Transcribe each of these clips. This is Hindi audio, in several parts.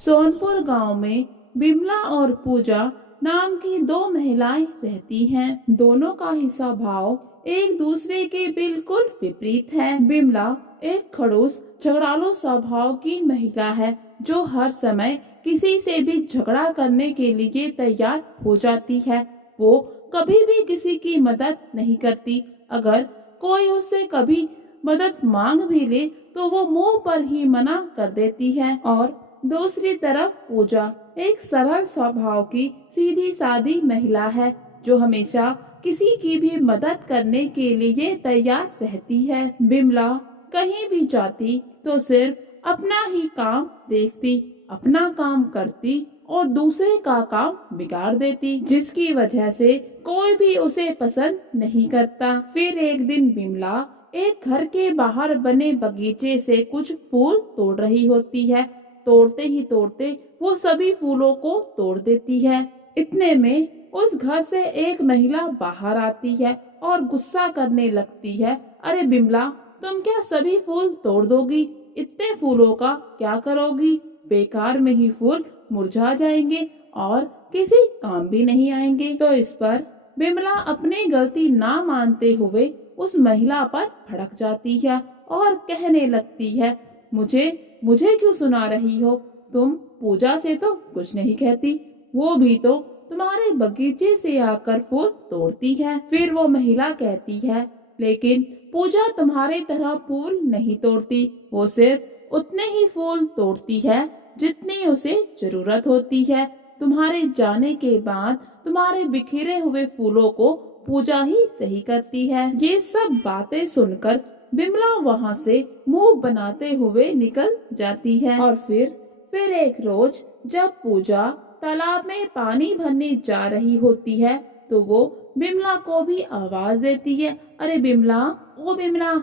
सोनपुर गांव में बिमला और पूजा नाम की दो महिलाएं रहती हैं। दोनों का ही स्वभाव एक दूसरे के बिल्कुल विपरीत है। बिमला एक खड़ूस झगड़ालू स्वभाव की महिला है जो हर समय किसी से भी झगड़ा करने के लिए तैयार हो जाती है। वो कभी भी किसी की मदद नहीं करती। अगर कोई उससे कभी मदद मांग भी ले तो वो मुंह पर ही मना कर देती है। और दूसरी तरफ पूजा एक सरल स्वभाव की सीधी सादी महिला है जो हमेशा किसी की भी मदद करने के लिए तैयार रहती है। बिमला कहीं भी जाती तो सिर्फ अपना ही काम देखती, अपना काम करती और दूसरे का काम बिगाड़ देती, जिसकी वजह से कोई भी उसे पसंद नहीं करता। फिर एक दिन बिमला एक घर के बाहर बने बगीचे से कुछ फूल तोड़ रही होती है। तोड़ते ही तोड़ते वो सभी फूलों को तोड़ देती है। इतने में उस घर से एक महिला बाहर आती है और गुस्सा करने लगती है। अरे बिमला, तुम क्या सभी फूल तोड़ दोगी? इतने फूलों का क्या करोगी? बेकार में ही फूल मुरझा जाएंगे और किसी काम भी नहीं आएंगे। तो इस पर बिमला अपनी गलती ना मानते हुए उस महिला पर भड़क जाती है और कहने लगती है, मुझे मुझे क्यों सुना रही हो? तुम पूजा से तो कुछ नहीं कहती, वो भी तो तुम्हारे बगीचे से आकर फूल तोड़ती है। फिर वो महिला कहती है, लेकिन पूजा तुम्हारे तरह फूल नहीं तोड़ती। वो सिर्फ उतने ही फूल तोड़ती है जितनी उसे जरूरत होती है। तुम्हारे जाने के बाद तुम्हारे बिखरे हुए फूलों को पूजा ही सही करती है। ये सब बातें सुनकर बिमला वहाँ से मुंह बनाते हुए निकल जाती है। और फिर एक रोज जब पूजा तालाब में पानी भरने जा रही होती है तो वो बिमला को भी आवाज देती है, अरे बिमला, ओ बिमला,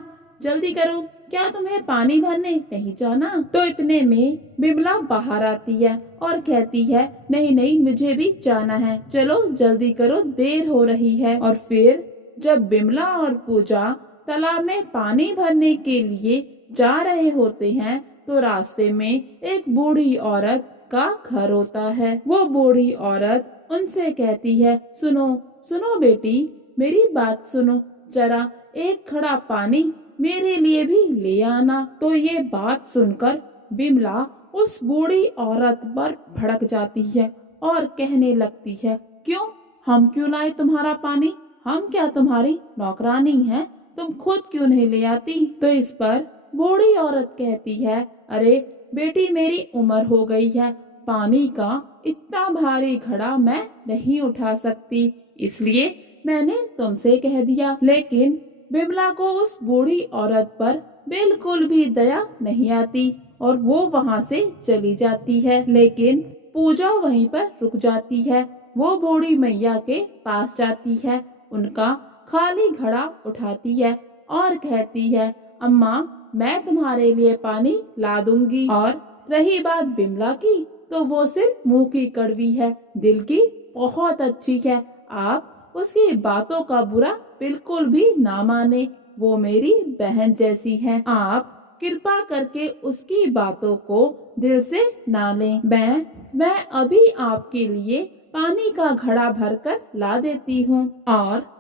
जल्दी करो, क्या तुम्हें पानी भरने नहीं जाना? तो इतने में बिमला बाहर आती है और कहती है, नहीं नहीं, मुझे भी जाना है, चलो जल्दी करो, देर हो रही है। और फिर जब बिमला और पूजा तालाब में पानी भरने के लिए जा रहे होते हैं तो रास्ते में एक बूढ़ी औरत का घर होता है। वो बूढ़ी औरत उनसे कहती है, सुनो सुनो बेटी, मेरी बात सुनो, जरा एक घड़ा पानी मेरे लिए भी ले आना। तो ये बात सुनकर बिमला उस बूढ़ी औरत पर भड़क जाती है और कहने लगती है, क्यों, हम क्यों लाए तुम्हारा पानी? हम क्या तुम्हारी नौकरानी हैं? तुम खुद क्यों नहीं ले आती? तो इस पर बूढ़ी औरत कहती है, अरे बेटी, मेरी उम्र हो गई है, पानी का इतना भारी घड़ा मैं नहीं उठा सकती, इसलिए मैंने तुमसे कह दिया। लेकिन बिमला को उस बूढ़ी औरत पर बिल्कुल भी दया नहीं आती और वो वहाँ से चली जाती है। लेकिन पूजा वहीं पर रुक जाती है। वो बूढ़ी मैया के पास जाती है, उनका खाली घड़ा उठाती है और कहती है, अम्मा, मैं तुम्हारे लिए पानी ला दूंगी। और रही बात बिमला की, तो वो सिर्फ मुंह की कड़वी है, दिल की बहुत अच्छी है। आप उसकी बातों का बुरा बिल्कुल भी ना माने, वो मेरी बहन जैसी है। आप कृपा करके उसकी बातों को दिल से ना लें। मैं अभी आपके लिए पानी का घड़ा भरकर ला देती हूँ।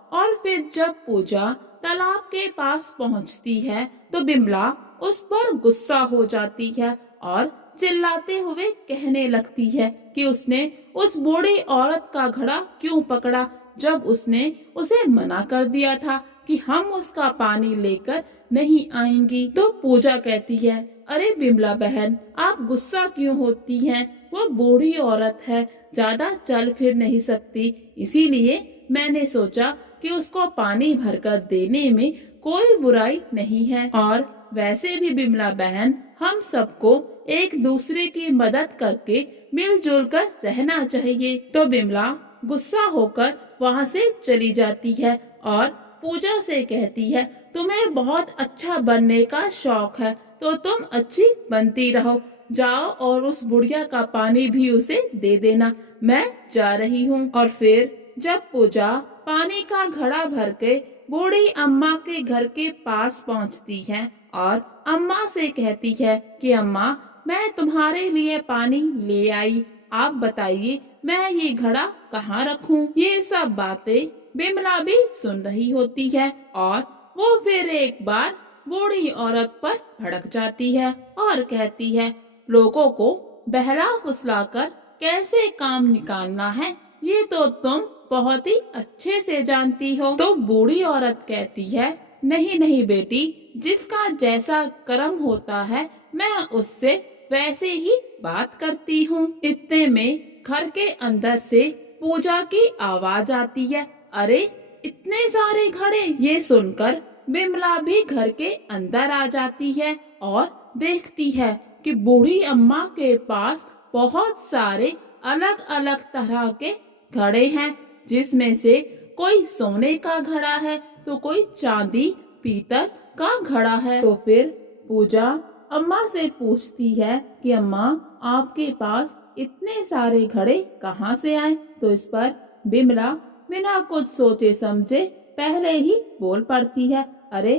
और फिर जब पूजा तालाब के पास पहुँचती है तो बिमला उस पर गुस्सा हो जाती है और चिल्लाते हुए कहने लगती है कि उसने उस बूढ़ी औरत का घड़ा क्यों पकड़ा, जब उसने उसे मना कर दिया था कि हम उसका पानी लेकर नहीं आएंगी। तो पूजा कहती है, अरे बिमला बहन, आप गुस्सा क्यों होती हैं? वो बूढ़ी औरत है, ज्यादा चल फिर नहीं सकती, इसीलिए मैंने सोचा कि उसको पानी भरकर देने में कोई बुराई नहीं है। और वैसे भी बिमला बहन, हम सबको एक दूसरे की मदद करके मिलजुल कर रहना चाहिए। तो बिमला गुस्सा होकर वहाँ से चली जाती है और पूजा से कहती है, तुम्हें बहुत अच्छा बनने का शौक है तो तुम अच्छी बनती रहो, जाओ और उस बुढ़िया का पानी भी उसे दे देना, मैं जा रही हूँ। और फिर जब पूजा पानी का घड़ा भर के बूढ़ी अम्मा के घर के पास पहुँचती है और अम्मा से कहती है कि अम्मा, मैं तुम्हारे लिए पानी ले आई। आप बताइए मैं ये घड़ा कहाँ रखूं? ये सब बातें बिमला भी सुन रही होती है और वो फिर एक बार बूढ़ी औरत पर भड़क जाती है और कहती है, लोगों को बहला फुसलाकर कैसे काम निकालना है ये तो तुम बहुत ही अच्छे से जानती हो। तो बूढ़ी औरत कहती है, नहीं नहीं बेटी, जिसका जैसा कर्म होता है मैं उससे वैसे ही बात करती हूँ। इतने में घर के अंदर से पूजा की आवाज आती है। अरे इतने सारे घड़े! ये सुनकर बिमला भी घर के अंदर आ जाती है और देखती है कि बूढ़ी अम्मा के पास बहुत सारे अलग अलग तरह के घड़े हैं, जिसमें से कोई सोने का घड़ा है तो कोई चांदी पीतल का घड़ा है। तो फिर पूजा अम्मा से पूछती है कि अम्मा, आपके पास इतने सारे घड़े कहाँ से आए? तो इस पर बिमला बिना कुछ सोचे समझे पहले ही बोल पड़ती है, अरे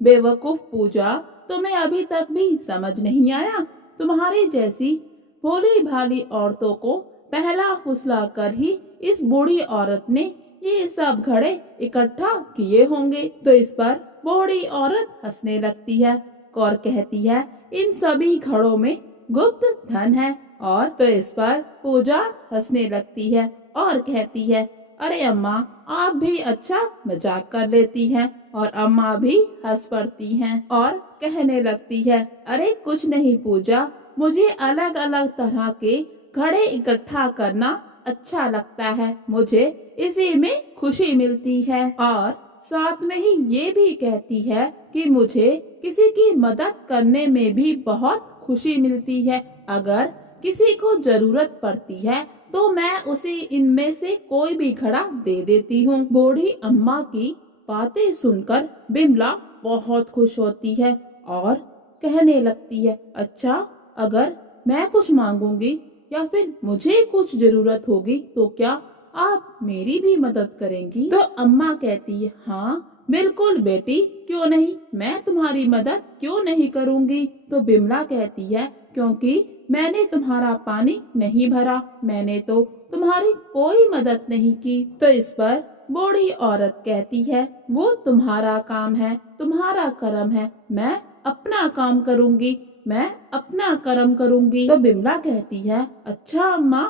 बेवकूफ पूजा, तुम्हें अभी तक भी समझ नहीं आया? तुम्हारी जैसी भोली भाली औरतों को पहला फुसला कर ही इस बूढ़ी औरत ने ये सब घड़े इकट्ठा किए होंगे। तो इस पर बूढ़ी औरत हंसने लगती है और कहती है, इन सभी घड़ों में गुप्त धन है। और तो इस पर पूजा हंसने लगती है और कहती है, अरे अम्मा, आप भी अच्छा मजाक कर लेती हैं। और अम्मा भी हंस पड़ती हैं और कहने लगती है, अरे कुछ नहीं पूजा, मुझे अलग अलग तरह के घड़े इकट्ठा करना अच्छा लगता है, मुझे इसी में खुशी मिलती है। और साथ में ही ये भी कहती है कि मुझे किसी की मदद करने में भी बहुत खुशी मिलती है। अगर किसी को जरूरत पड़ती है तो मैं उसे इनमें से कोई भी घड़ा दे देती हूँ। बूढ़ी अम्मा की बातें सुनकर बिमला बहुत खुश होती है और कहने लगती है, अच्छा, अगर मैं कुछ मांगूंगी या फिर मुझे कुछ जरूरत होगी तो क्या आप मेरी भी मदद करेंगी? तो अम्मा कहती है, हाँ बिल्कुल बेटी, क्यों नहीं, मैं तुम्हारी मदद क्यों नहीं करूंगी। तो बिमला कहती है, क्योंकि मैंने तुम्हारा पानी नहीं भरा, मैंने तो तुम्हारी कोई मदद नहीं की। तो इस पर बूढ़ी औरत कहती है, वो तुम्हारा काम है, तुम्हारा कर्म है, मैं अपना काम करूंगी, मैं अपना कर्म करूंगी। तो बिमला कहती है, अच्छा अम्मा,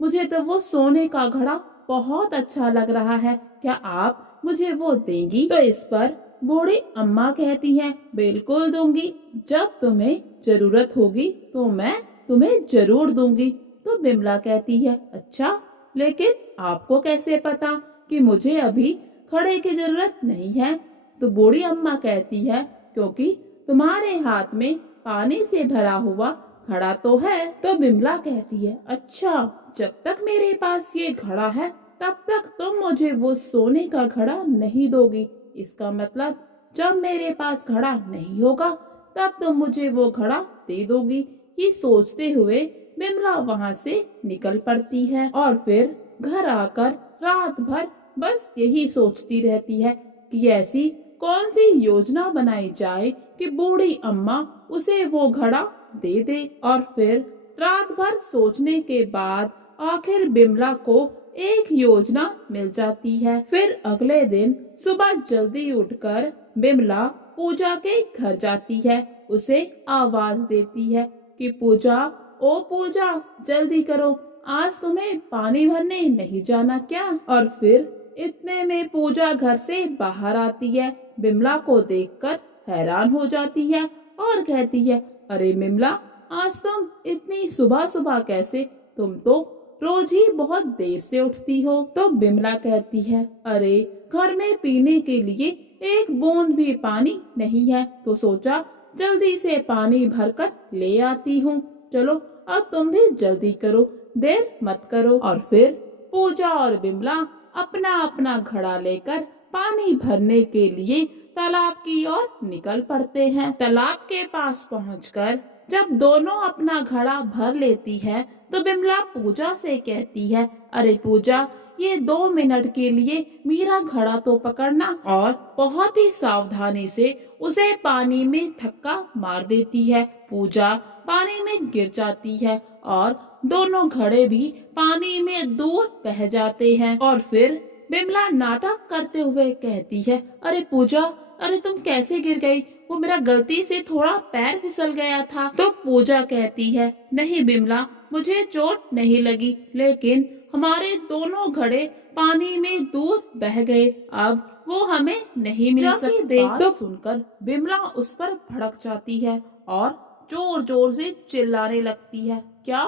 मुझे तो वो सोने का घड़ा बहुत अच्छा लग रहा है, क्या आप मुझे वो देंगी? तो इस पर बूढ़ी अम्मा कहती है, बिल्कुल दूंगी, जब तुम्हें जरूरत होगी तो मैं तुम्हें जरूर दूंगी। तो बिमला कहती है, अच्छा, लेकिन आपको कैसे पता कि मुझे अभी घड़े की जरूरत नहीं है? तो बूढ़ी अम्मा कहती है, क्योंकि तुम्हारे हाथ में पानी से भरा हुआ घड़ा तो है। तो बिमला कहती है, अच्छा, जब तक मेरे पास ये घड़ा है तब तक तुम मुझे वो सोने का घड़ा नहीं दोगी, इसका मतलब जब मेरे पास घड़ा नहीं होगा तब तुम मुझे वो घड़ा दे दोगी। ये सोचते हुए बिमला वहाँ से निकल पड़ती है और फिर घर आकर रात भर बस यही सोचती रहती है कि ऐसी कौन सी योजना बनाई जाए कि बूढ़ी अम्मा उसे वो घड़ा दे दे। और फिर रात भर सोचने के बाद आखिर बिमला को एक योजना मिल जाती है। फिर अगले दिन सुबह जल्दी उठकर बिमला पूजा के घर जाती है, उसे आवाज देती है कि पूजा, ओ पूजा, जल्दी करो, आज तुम्हें पानी भरने नहीं जाना क्या? और फिर इतने में पूजा घर से बाहर आती है, बिमला को देखकर हैरान हो जाती है और कहती है, अरे बिमला, आज तुम इतनी सुबह सुबह कैसे? तुम तो रोज ही बहुत देर से उठती हो। तो बिमला कहती है, अरे घर में पीने के लिए एक बूंद भी पानी नहीं है, तो सोचा जल्दी से पानी भरकर ले आती हूँ। चलो अब तुम भी जल्दी करो, देर मत करो। और फिर पूजा और बिमला अपना अपना घड़ा लेकर पानी भरने के लिए तालाब की ओर निकल पड़ते हैं। तालाब के पास पहुंचकर जब दोनों अपना घड़ा भर लेती है तो बिमला पूजा से कहती है, अरे पूजा, ये 2 मिनट के लिए मेरा घड़ा तो पकड़ना। और बहुत ही सावधानी से उसे पानी में धक्का मार देती है। पूजा पानी में गिर जाती है और दोनों घड़े भी पानी में दूर बह जाते हैं। और फिर बिमला नाटक करते हुए कहती है, अरे पूजा, अरे तुम कैसे गिर गई? वो मेरा गलती से थोड़ा पैर फिसल गया था। तो पूजा कहती है, नहीं बिमला, मुझे चोट नहीं लगी, लेकिन हमारे दोनों घड़े पानी में दूर बह गए, अब वो हमें नहीं मिल सकते। तो सुनकर बिमला उस पर भड़क जाती है और जोर जोर से चिल्लाने लगती है, क्या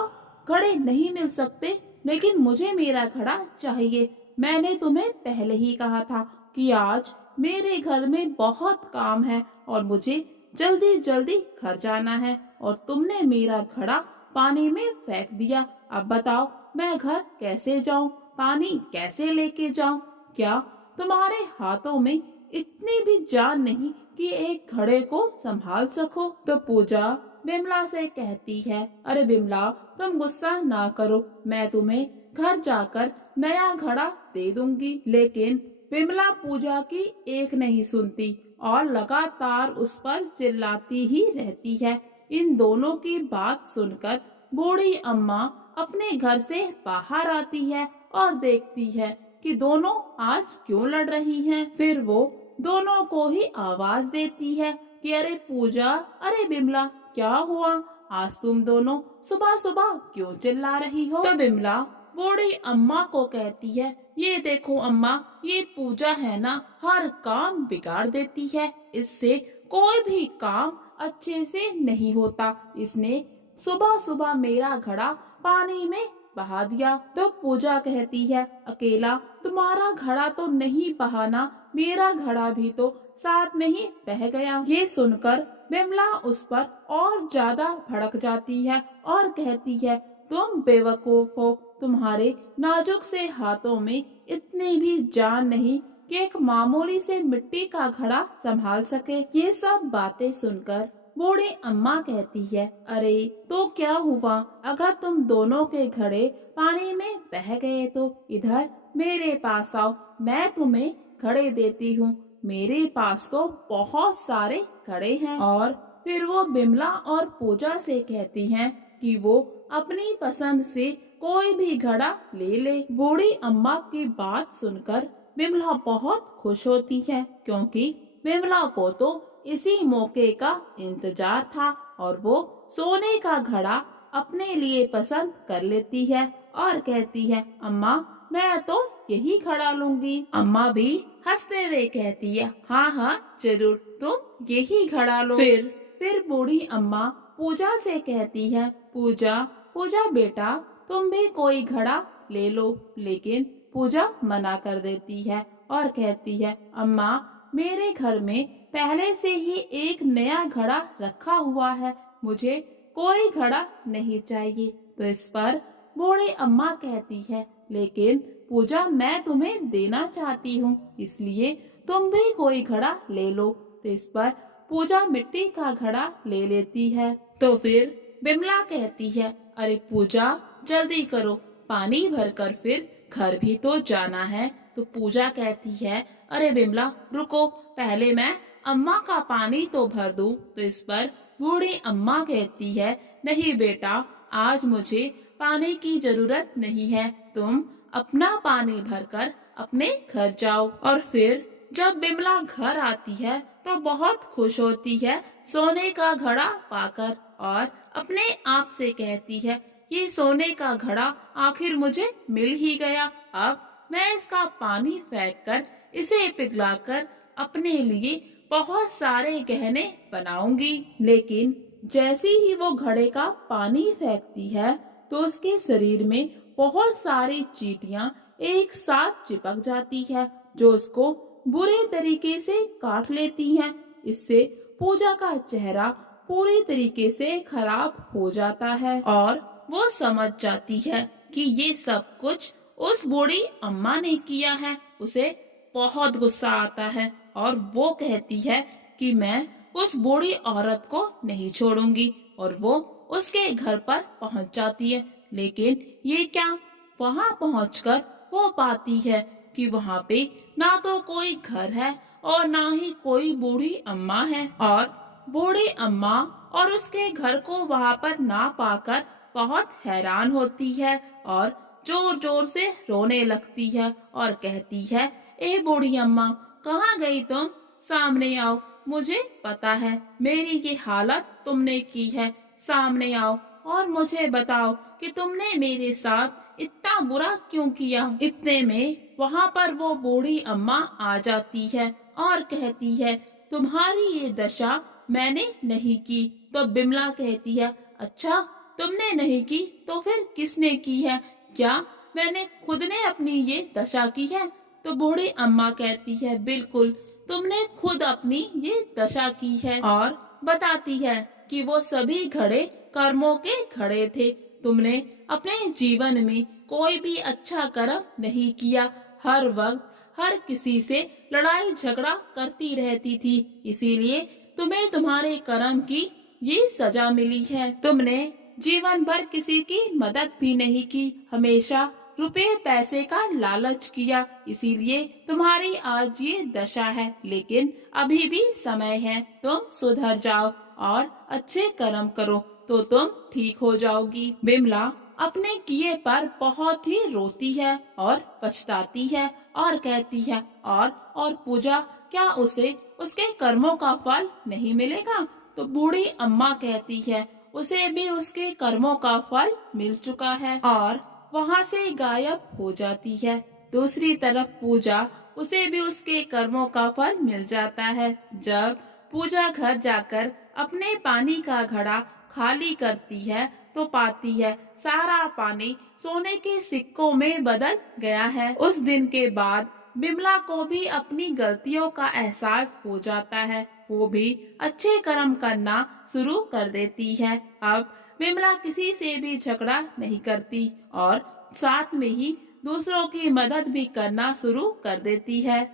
घड़े नहीं मिल सकते? लेकिन मुझे मेरा घड़ा चाहिए। मैंने तुम्हें पहले ही कहा था कि आज मेरे घर में बहुत काम है और मुझे जल्दी जल्दी घर जाना है, और तुमने मेरा घड़ा पानी में फेंक दिया। अब बताओ मैं घर कैसे जाऊं? पानी कैसे लेके जाऊं? क्या तुम्हारे हाथों में इतनी भी जान नहीं कि एक घड़े को संभाल सको? तो पूजा बिमला से कहती है, अरे बिमला, तुम गुस्सा ना करो, मैं तुम्हें घर जाकर नया घड़ा दे दूंगी। लेकिन बिमला पूजा की एक नहीं सुनती और लगातार उस पर चिल्लाती ही रहती है। इन दोनों की बात सुनकर बूढ़ी अम्मा अपने घर से बाहर आती है और देखती है कि दोनों आज क्यों लड़ रही हैं। फिर वो दोनों को ही आवाज देती है कि अरे पूजा, अरे बिमला, क्या हुआ? आज तुम दोनों सुबह सुबह क्यों चिल्ला रही हो? तो बिमला बूढ़ी अम्मा को कहती है, ये देखो अम्मा, ये पूजा है ना, हर काम बिगाड़ देती है, इससे कोई भी काम अच्छे से नहीं होता। इसने सुबह सुबह मेरा घड़ा पानी में बहा दिया। तो पूजा कहती है, अकेला तुम्हारा घड़ा तो नहीं बहाना, मेरा घड़ा भी तो साथ में ही बह गया। ये सुनकर बिमला उस पर और ज्यादा भड़क जाती है और कहती है, तुम बेवकूफ हो, तुम्हारे नाजुक से हाथों में इतनी भी जान नहीं कि एक मामूली से मिट्टी का घड़ा संभाल सके। ये सब बातें सुनकर बूढ़ी अम्मा कहती है, अरे तो क्या हुआ? अगर तुम दोनों के घड़े पानी में बह गए तो इधर मेरे पास आओ, मैं तुम्हें घड़े देती हूँ। मेरे पास तो बहुत सारे घड़े हैं। और फिर वो बिमला और पूजा से कहती हैं कि वो अपनी पसंद से कोई भी घड़ा ले ले। बूढ़ी अम्मा की बात सुनकर बिमला बहुत खुश होती है, क्योंकि बिमला को तो इसी मौके का इंतजार था और वो सोने का घड़ा अपने लिए पसंद कर लेती है और कहती है, अम्मा मैं तो यही घड़ा लूंगी। अम्मा भी हंसते हुए कहती है, हाँ हाँ जरूर, तुम यही घड़ा लो। फिर बूढ़ी अम्मा पूजा से कहती है, पूजा पूजा बेटा, तुम भी कोई घड़ा ले लो। लेकिन पूजा मना कर देती है और कहती है, अम्मा मेरे घर में पहले से ही एक नया घड़ा रखा हुआ है, मुझे कोई घड़ा नहीं चाहिए। तो इस पर बूढ़ी अम्मा कहती है, लेकिन पूजा मैं तुम्हें देना चाहती हूँ, इसलिए तुम भी कोई घड़ा ले लो। तो इस पर पूजा मिट्टी का घड़ा ले लेती है। तो फिर बिमला कहती है, अरे पूजा जल्दी करो, पानी भरकर फिर घर भी तो जाना है। तो पूजा कहती है, अरे बिमला रुको, पहले मैं अम्मा का पानी तो भर दूं। तो इस पर बूढ़ी अम्मा कहती है, नहीं बेटा, आज मुझे पानी की जरूरत नहीं है, तुम अपना पानी भरकर अपने घर जाओ। और फिर जब बिमला घर आती है तो बहुत खुश होती है सोने का घड़ा पाकर और अपने आप से कहती है, ये सोने का घड़ा आखिर मुझे मिल ही गया, अब मैं इसका पानी फेंककर इसे पिघलाकर अपने लिए बहुत सारे गहने बनाऊंगी। लेकिन जैसे ही वो घड़े का पानी फेंकती है तो उसके शरीर में बहुत सारी चींटियां एक साथ चिपक जाती है, जो उसको बुरे तरीके से काट लेती हैं। इससे पूजा का चेहरा पूरी तरीके से खराब हो जाता है और वो समझ जाती है कि ये सब कुछ उस बूढ़ी अम्मा ने किया है। उसे बहुत गुस्सा आता है और वो कहती है कि मैं उस बूढ़ी औरत को नहीं छोड़ूंगी, और वो उसके घर पर पहुंच जाती है। लेकिन ये क्या, वहां पहुंचकर वो पाती है कि वहां पे ना तो कोई घर है और ना ही कोई बूढ़ी अम्मा है, और बूढ़ी अम्मा और उसके घर को वहाँ पर ना पाकर बहुत हैरान होती है और जोर जोर से रोने लगती है और कहती है, ए बूढ़ी अम्मा, कहाँ गई तुम? सामने आओ, मुझे पता है मेरी ये हालत तुमने की है। सामने आओ और मुझे बताओ कि तुमने मेरे साथ इतना बुरा क्यों किया। इतने में वहाँ पर वो बूढ़ी अम्मा आ जाती है और कहती है, तुम्हारी ये दशा मैंने नहीं की। तो बिमला कहती है, अच्छा, तुमने नहीं की तो फिर किसने की है? क्या मैंने खुद ने अपनी ये दशा की है? तो बूढ़ी अम्मा कहती है, बिल्कुल, तुमने खुद अपनी ये दशा की है। और बताती है कि वो सभी घड़े कर्मों के घड़े थे। तुमने अपने जीवन में कोई भी अच्छा कर्म नहीं किया। हर वक्त हर किसी से लड़ाई झगड़ा करती रहती थी, इसीलिए तुम्हें तुम्हारे कर्म की ये सजा मिली है। तुमने जीवन भर किसी की मदद भी नहीं की, हमेशा रुपए पैसे का लालच किया, इसीलिए तुम्हारी आज ये दशा है। लेकिन अभी भी समय है, तुम सुधर जाओ और अच्छे कर्म करो तो तुम ठीक हो जाओगी। बिमला अपने किए पर बहुत ही रोती है और पछताती है और कहती है, और पूजा, क्या उसे उसके कर्मों का फल नहीं मिलेगा? तो बूढ़ी अम्मा कहती है, उसे भी उसके कर्मों का फल मिल चुका है, और वहाँ से गायब हो जाती है। दूसरी तरफ पूजा, उसे भी उसके कर्मों का फल मिल जाता है। जब पूजा घर जाकर अपने पानी का घड़ा खाली करती है तो पाती है सारा पानी सोने के सिक्कों में बदल गया है। उस दिन के बाद बिमला को भी अपनी गलतियों का एहसास हो जाता है। वो भी अच्छे कर्म करना शुरू कर देती है। अब बिमला किसी से भी झगड़ा नहीं करती और साथ में ही दूसरों की मदद भी करना शुरू कर देती है।